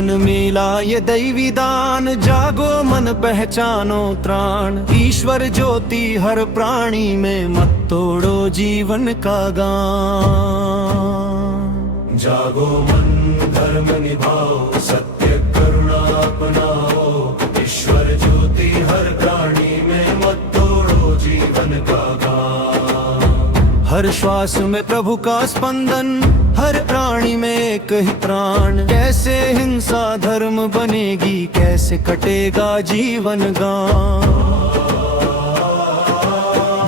जीवन मिला ये दैवी दान, जागो मन पहचानो त्राण। ईश्वर ज्योति हर प्राणी में, मत तोड़ो जीवन का गान। जागो मन धर्म निभाओ, सत्य करुणा अपनाओ। ईश्वर ज्योति हर प्राणी में, मत तोड़ो जीवन का गान। हर श्वास में प्रभु का स्पंदन, हर प्राणी में एक ही प्राण। कैसे हिंसा धर्म बनेगी, कैसे कटेगा जीवन गान।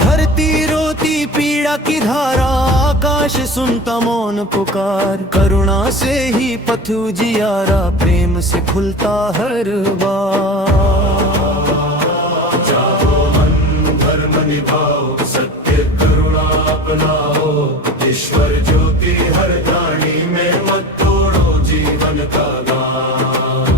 धरती रोती पीड़ा की धारा, आकाश सुनता मौन पुकार। करुणा से ही पथ उजियारा, प्रेम से खुलता हर बार। जागो मन धर्म निभाओ, सत्य करुणा अपनाओ। ईश्वर ज्योति हर प्राणी में, मत तोड़ो जीवन का गान।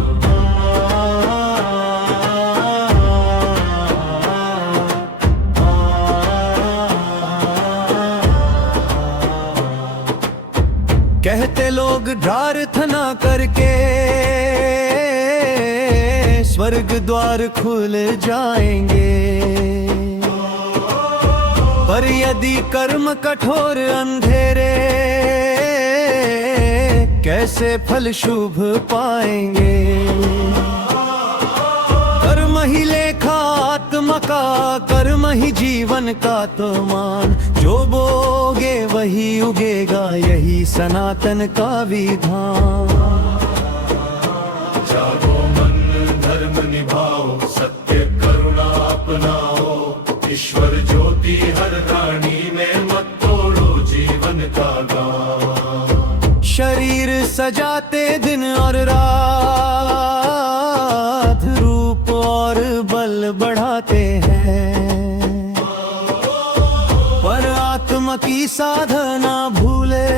कहते लोग प्रार्थना करके स्वर्ग द्वार खुल जाएंगे, पर यदि कर्म कठोर अंधेरे, कैसे फल शुभ पाएंगे। कर्म ही लेखा आत्मा का, कर्म ही जीवन का तो मान। जो बोगे वही उगेगा, यही सनातन का विधान। जागो मन धर्म निभाओ, सत्य करुणा अपनाओ। ईश्वर ज्योति हर प्राणी में, मत तोड़ो जीवन का गान। शरीर सजाते दिन और रात, रूप और बल बढ़ाते हैं, पर आत्मा की साधना भूले,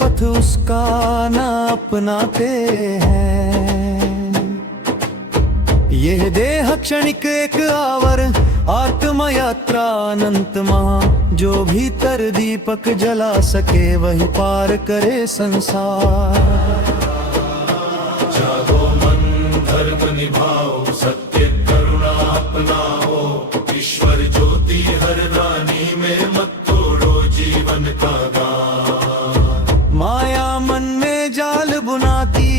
पथ उसका न अपनाते हैं। यह देह क्षणिक एक आवर, आत्मा यात्रा अनंत महा। जो भीतर दीपक जला सके, वही पार करे संसार। जागो मन धर्म निभाओ, सत्य करुणा अपनाओ। ईश्वर ज्योति हर प्राणी में, मत तोड़ो जीवन का गान। माया मन में जाल बुनाती,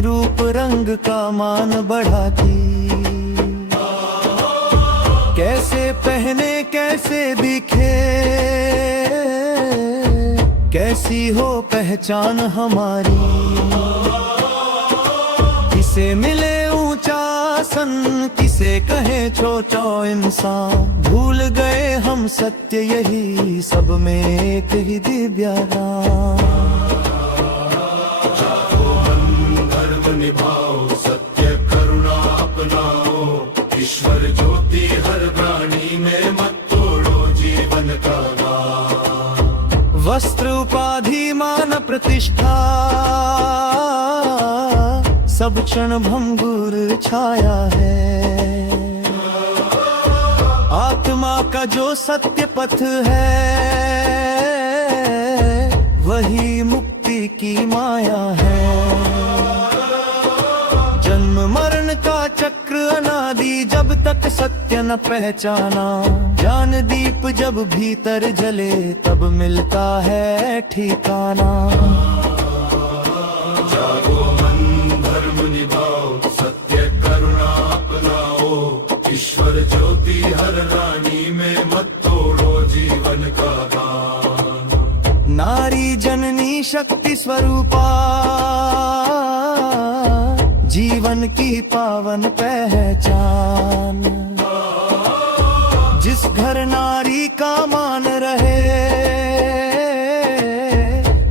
रूप रंग का मान बढ़ाती। कैसे पहने कैसे दिखे, कैसी हो पहचान हमारी। किसे मिले ऊंचा आसन, किसे कहे छोटा इंसान। भूल गए हम सत्य यही, सब में एक ही दिव्य नाम। जागो मन धर्म निभाओ, सत्य करुणा अपनाओ। ईश्वर ज्योति हर प्राणी में, मत तोड़ो जीवन का गान। वस्त्र उपाधि मान प्रतिष्ठा, सब क्षण भंगुर छाया है। आत्मा का जो सत्य पथ है, वही मुक्ति की माया है। जन्म मरण का चक्र अनादि, जब तक सत्य न पहचाना। ज्ञान दीप जब भीतर जले, तब मिलता है ठिकाना। जागो मन धर्म निभाओ, सत्य करुणा अपनाओ। ईश्वर ज्योति हर रानी में, मत तोड़ो जीवन का गान। नारी जननी शक्ति स्वरूपा, जीवन की पावन पहचान। जिस घर नारी का मान रहे,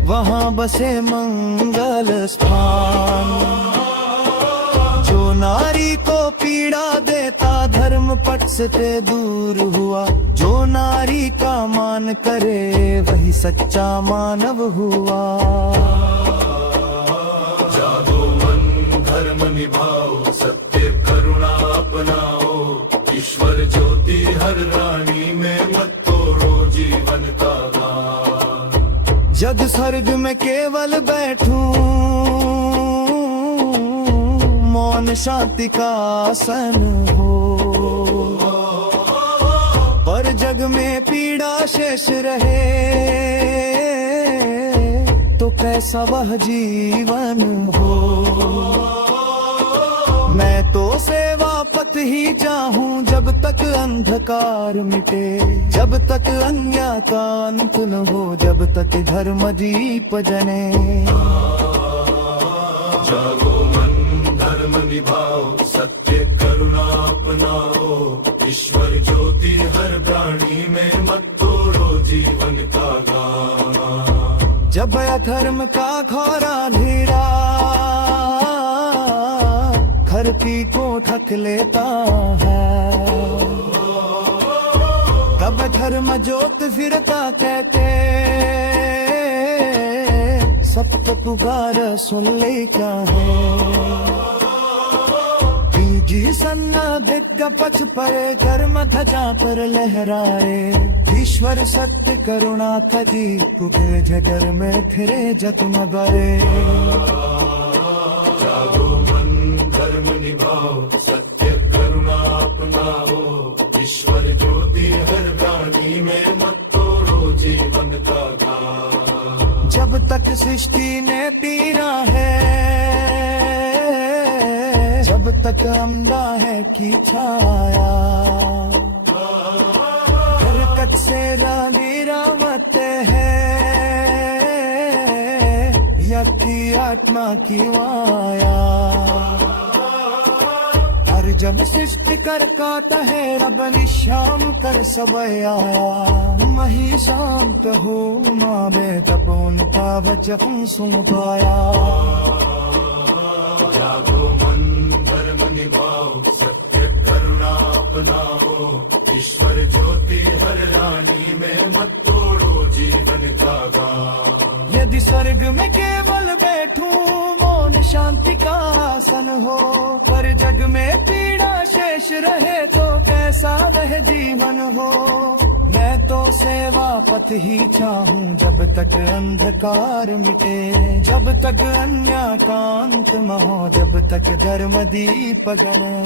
वहाँ बसे मंगल स्थान। जो नारी को पीड़ा देता, धर्म पट से दूर हुआ। जो नारी का मान करे, वही सच्चा मानव हुआ। जागो मन धर्म निभाओ, सत्य करुणा अपनाओ। ईश्वर ज्योति हर रानी में, मत तोड़ो जीवन का गान। जग स्वर्ग में केवल बैठूं, मौन शांति का आसन हो, पर जग में पीड़ा शेष रहे तो कैसा वह जीवन हो। मैं तो सेवा पथ ही चाहूं जब तक अंधकार मिटे, जब तक अन्याय का अंत न हो, जब तक धर्म दीप जने। जागो मन धर्म निभाओ, सत्य करुणा अपनाओ, ईश्वर ज्योति हर प्राणी में मत तोड़ो जीवन का गान। जब अधर्म का घोरा अंधेरा धरती को ढक लेता है, तब धर्म ज्योत फिरता कहते सब तो पुकार सुन ले क्या है। जी सन्ना दिग्ग पथ परे कर्म ध्वजा पर लहराए, ईश्वर सत्य करुणा का दीप उठे जगर में फिरे जगमगाए। जागो मन धर्म निभाओ, सत्य करुणा अपनाओ, ईश्वर ज्योति हर प्राणी में मत तोड़ो जीवन का गान। जब तक सृष्टि ने पीरा है, जब तक अम्बा है की छाया, हरकत से रानी रावत है, यति आत्मा की माया। हर जब सृष्टि कर काता है रब निशाम कर सब आया, मही शांत हो मावे तब उनका वचन सुन पाया। जागो मन धर्म निभाओ, सत्य करुणा अपनाओ, ईश्वर ज्योति हर रानी में मत तोड़ो जीवन का गान। यदि स्वर्ग में केवल बैठूं, मौन शांति का आसन हो, पर जग में पीड़ा शेष रहे तो कैसा वह जीवन हो। मैं तो सेवा पथ ही चाहूं जब तक अंधकार मिटे, जब तक अन्याय का अंत न हो, जब तक धर्म दीप गणे।